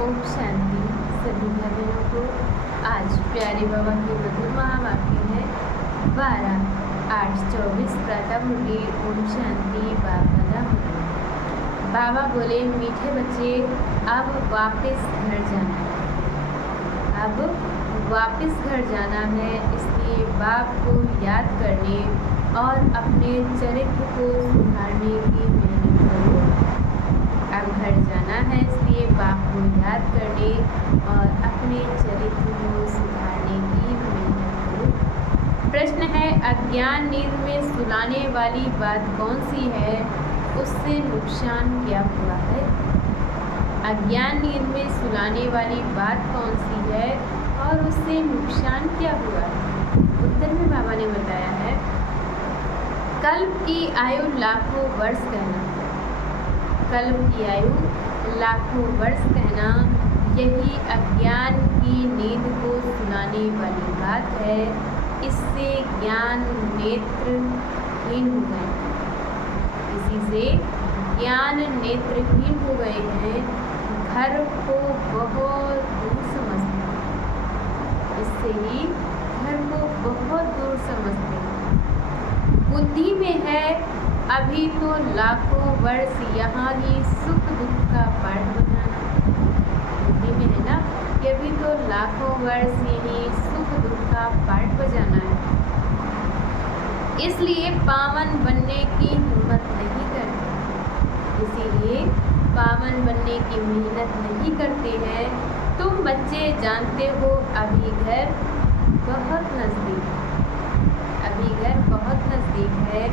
ओम शांति। सभी भाई बहनों को आज प्यारे बाबा की मधुर महावाक्य है 12/8/24 प्रातः मुरली। ओम शांति। बाबा बाबा बोले, मीठे बच्चे, अब वापस घर जाना है। अब वापस घर जाना है, इसलिए बाप को याद करने और अपने चरित्र को सुधारने की मेहनत करो। अब घर जाना है, इसलिए बाप को याद करने और अपने चरित्र को सुधारने की मेहनत करो। प्रश्न है, अज्ञान नींद में सुलाने वाली बात कौन सी है? उससे नुकसान क्या हुआ है? अज्ञान नींद में सुलाने वाली बात कौन सी है और उससे नुकसान क्या हुआ है? उत्तर में बाबा ने बताया है, कल्प की आयु लाखों वर्ष कहना। कल्प की आयु लाखों वर्ष कहना, यही अज्ञान की नींद को सुलाने वाली बात है। इससे ज्ञान नेत्रहीन हो गए हैं। इसी से ज्ञान नेत्रहीन हो गए हैं। घर को बहुत दूर समझते हैं। इससे ही घर को बहुत दूर समझते हैं। बुद्धि में है अभी तो लाखों वर्ष यहाँ ही सुख दुख का पाठ बजाना। बुद्धि में है ना कि अभी तो लाखों वर्ष यही सुख दुख का पाठ बजाना है। इसलिए पावन बनने की हिम्मत नहीं करते। इसीलिए पावन बनने की मेहनत नहीं करते हैं। तुम बच्चे जानते हो अभी घर बहुत नज़दीक है। अभी घर बहुत नज़दीक है।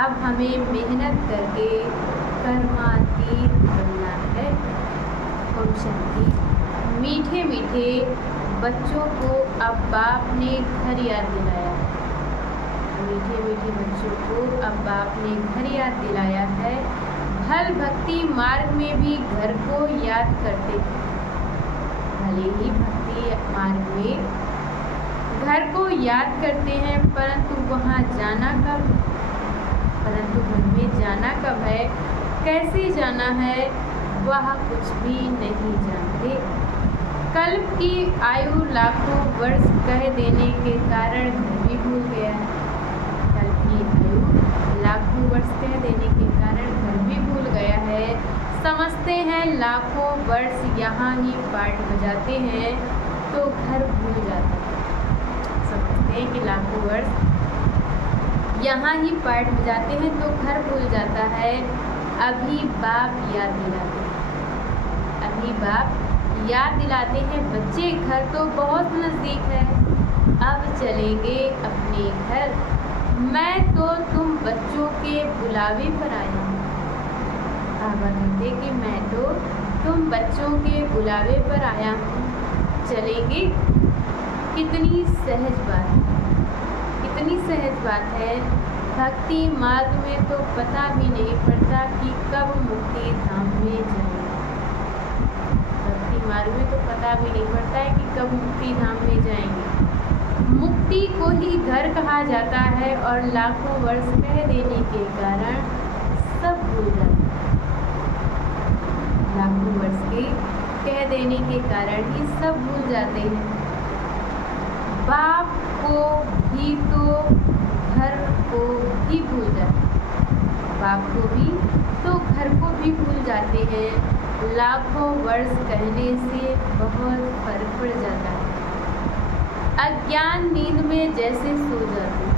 अब हमें मेहनत करके कर्मातीत बनना है। ओम शांति। मीठे मीठे बच्चों को अब बाप ने घर याद दिलाया है। मीठे मीठे बच्चों को अब बाप ने घर याद दिलाया है। भल भक्ति मार्ग में भी घर को याद करते थे। भले ही भक्ति मार्ग में घर को याद करते हैं, परंतु वहाँ जाना कब? परंतु घर में जाना कब है, कैसे जाना है, वह कुछ भी नहीं जानते। कल्प की आयु लाखों वर्ष कह देने के कारण घर भी भूल गया है। कल्प की आयु लाखों वर्ष कह देने के कारण घर भी भूल गया है। समझते हैं लाखों वर्ष यहाँ ही पाठ बजाते हैं तो घर भूल जाता है। समझते हैं कि लाखों वर्ष यहाँ ही पाठ बजाते हैं तो घर भूल जाता है। अभी बाप याद दिलाते हैं। अभी बाप याद दिलाते हैं, बच्चे घर तो बहुत नज़दीक है, अब चलेंगे अपने घर। मैं तो तुम बच्चों के बुलावे पर आया हूँ। बाबा कहते कि मैं तो तुम बच्चों के बुलावे पर आया हूँ, चलेंगे। कितनी सहज बात है, कितनी सहज बात है। भक्ति मार्ग में तो पता भी नहीं पड़ता कि कब मुक्ति धाम में जाएंगे। भक्ति मार्ग में तो पता भी नहीं पड़ता है कि कब मुक्ति धाम में जाएंगे। मुक्ति को ही घर कहा जाता है और लाखों वर्ष कह देने के कारण सब भूल जाते हैं। लाखों वर्ष के कह देने के कारण ही सब भूल जाते हैं। बाप को भी तो घर को भी भूल जाते हैं। बाप को भी तो घर को भी भूल जाते हैं। लाखों वर्ष कहने से बहुत फर्क पड़ जाता है। अज्ञान नींद में जैसे सो जाते हैं।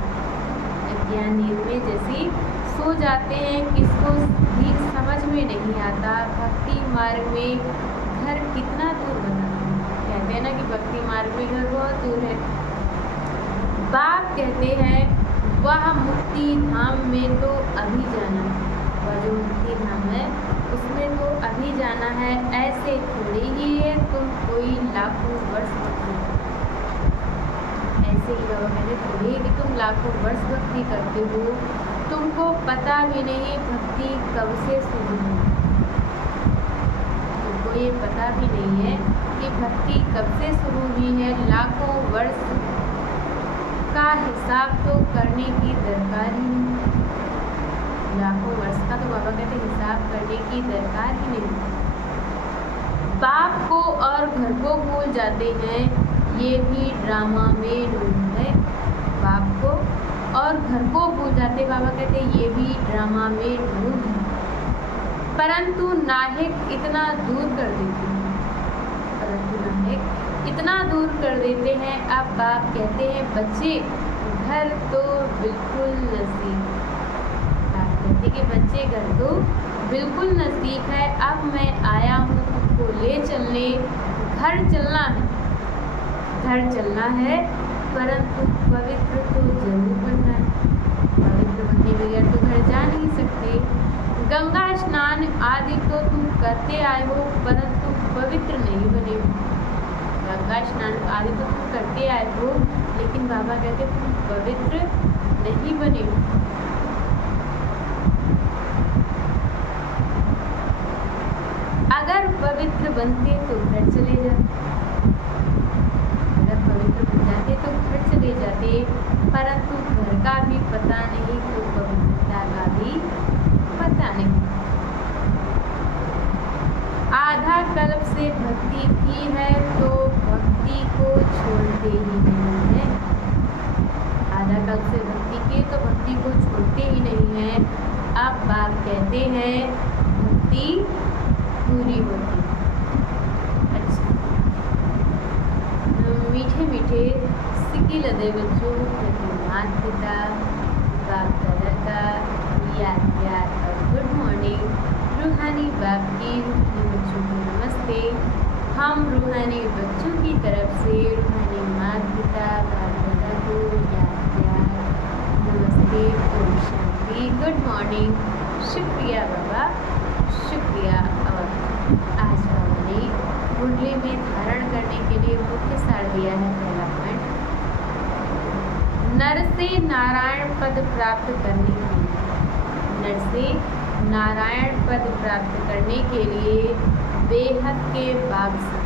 अज्ञान नींद में जैसे सो जाते हैं, किसको भी समझ में नहीं आता भक्ति मार्ग में घर कितना दूर बना है। कहते हैं ना कि भक्ति मार्ग में घर बहुत दूर है। बाप कहते हैं वह मुक्ति धाम में तो अभी जाना है। वह जो मुक्ति धाम है उसमें तो अभी जाना है। ऐसे थोड़ी ही है तुम कोई लाखों वर्ष भक्ति करते। ऐसे ही बाबा कहते थोड़ी कि तुम लाखों वर्ष भक्ति करते हो, तुमको पता भी नहीं भक्ति कब से शुरू हुई। तुमको ये पता भी नहीं है कि भक्ति कब से शुरू हुई है। लाखों वर्ष का हिसाब तो करने की दरकार ही नहीं। लाखों वर्ष का तो बाबा कहते हिसाब करने की दरकार ही नहीं। बाप को और घर को भूल जाते हैं, ये भी ड्रामा में नूर है। बाप को और घर को भूल जाते, बाबा कहते हैं ये भी ड्रामा में नूर है, परंतु नायक इतना दूर कर देते हैं, इतना दूर कर देते हैं। अब बाप कहते हैं बच्चे घर तो बिल्कुल नज़दीक। बाप कहते कि बच्चे घर तो बिल्कुल नज़दीक है, अब मैं आया हूँ तुमको ले चलने। घर चलना है, घर चलना है, परंतु पवित्र तो जरूर बनना है। पवित्र बनने बगैर तो घर जा नहीं सकते। गंगा स्नान आदि तो तुम करते आए हो, परंतु पवित्र नहीं बने हो। गंगा स्नान आदि तो तुम करते आए हो, लेकिन बाबा कहते तुम पवित्र नहीं बने हो। अगर पवित्र बनते तो घर चले जाते, अगर पवित्र बन जाते तो घर चले जाते, परंतु घर का भी पता नहीं तो पवित्रता का भी पता नहीं। आधा कल्प से भक्ति की है तो भक्ति को छोड़ते ही नहीं है। आधा कल्प से भक्ति की तो भक्ति को छोड़ते ही नहीं है। अब बाप कहते हैं भक्ति पूरी होती। अच्छा, मीठे मीठे सिक्की लदे बच्चों, माता पिता बाप दादा का याद प्यार और गुड मॉर्निंग। रूहानी बाप की रूहानी बच्चों को नमस्ते। हम रूहानी बच्चों की तरफ से रूहानी माता पिता बाप दादा को याद प्यार नमस्ते, ओम शांति, गुड मॉर्निंग। शुक्रिया बाबा, शुक्रिया। और आज बाबा ने कुंडली में धारण करने के लिए मुख्य सार दिया है। पहला पॉइंट, नर से नारायण पद प्राप्त करने के लिए, नर से नारायण पद प्राप्त करने के लिए बेहद के बाग से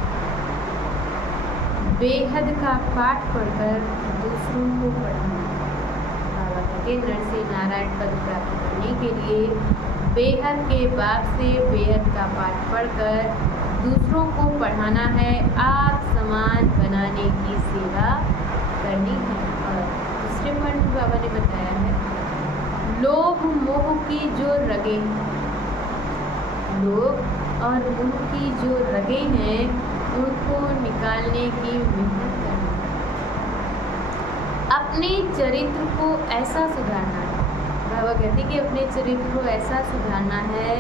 बेहद का पाठ पढ़कर दूसरों को पढ़ाना। बाबा कहते नर से नारायण पद प्राप्त करने के लिए बेहद के बाग से बेहद का पाठ पढ़कर दूसरों को पढ़ाना है। आप समान बनाने की सेवा करनी है। और दूसरे पॉइंट बाबा ने बताया है, लोभ मोह की जो रगे, लोभ और मोह की जो रगे हैं उनको निकालने की मेहनत करनी। अपने चरित्र को ऐसा सुधारना है। बाबा कहते कि अपने चरित्र को ऐसा सुधारना है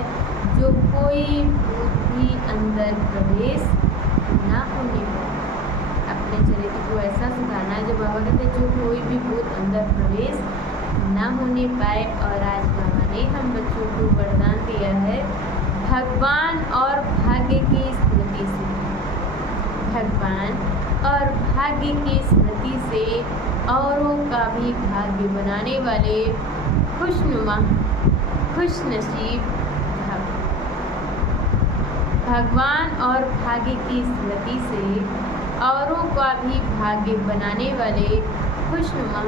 जो कोई भूत भी अंदर प्रवेश ना होने पाए। अपने चरित्र को ऐसा सुधारना है जो बाबा कहते जो कोई भी भूत अंदर प्रवेश ना होने पाए। और आज बाबा ने हम बच्चों को वरदान दिया है भगवान और भाग्य की स्मृति से, भगवान और भाग्य की स्मृति से औरों का भी भाग्य बनाने वाले खुशनुमा खुशनसीब भगवान और भाग्य की स्मृति से औरों का भी भाग्य बनाने वाले खुशनुमा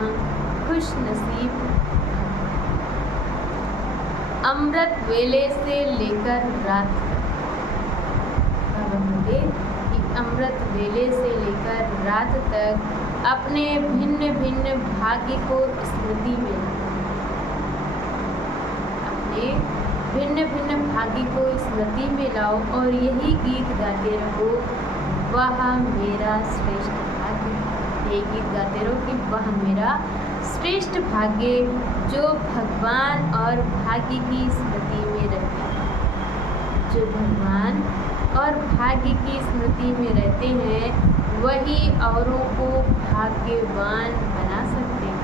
खुशनसीब अमृत वेले से लेकर रात तक, अमृत वेले से लेकर रात तक अपने भिन्न भिन्न भाग्य को स्मृति में, अपने भिन्न भिन्न भाग्य को स्मृति में लाओ और यही गीत गाते रहो, वह मेरा श्रेष्ठ भाग्य। यही गीत गाते रहो कि वह मेरा श्रेष्ठ भाग्य जो भगवान और भाग्य की स्मृति में रहते हैं, जो भगवान और भाग्य की स्मृति में रहते हैं वही औरों को भाग्यवान बना सकते हैं।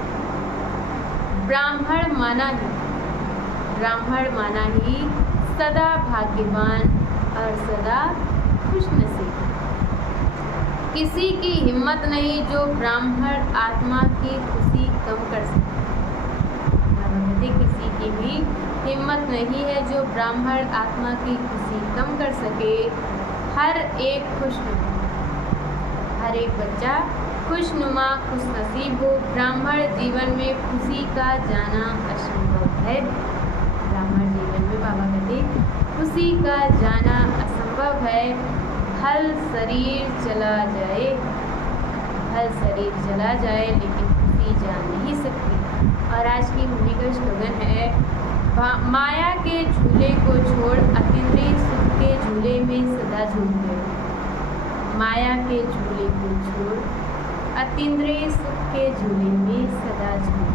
ब्राह्मण माना ही सदा भाग्यवान और सदा खुशनसीब। किसी की हिम्मत नहीं जो ब्राह्मण आत्मा की खुशी कम कर सके। किसी की भी हिम्मत नहीं है जो ब्राह्मण आत्मा की खुशी कम कर सके। हर एक खुशनुमा, हर एक बच्चा खुशनुमा खुशनसीब हो। ब्राह्मण जीवन में खुशी का जाना असंभव है। ब्राह्मण जीवन में बाबा कहते खुशी का जाना असंभव है। भल शरीर चला जाए, भल शरीर चला जाए लेकिन खुशी जा नहीं सकती। और आज की मुनि का स्लोगन है, माया के झूले को छोड़ अतीन्द्रिय सुख के झूले में सदा झूलते हो। माया के झूले को छोड़ अतीन्द्रिय सुख के झूले में सदा झूलते हो।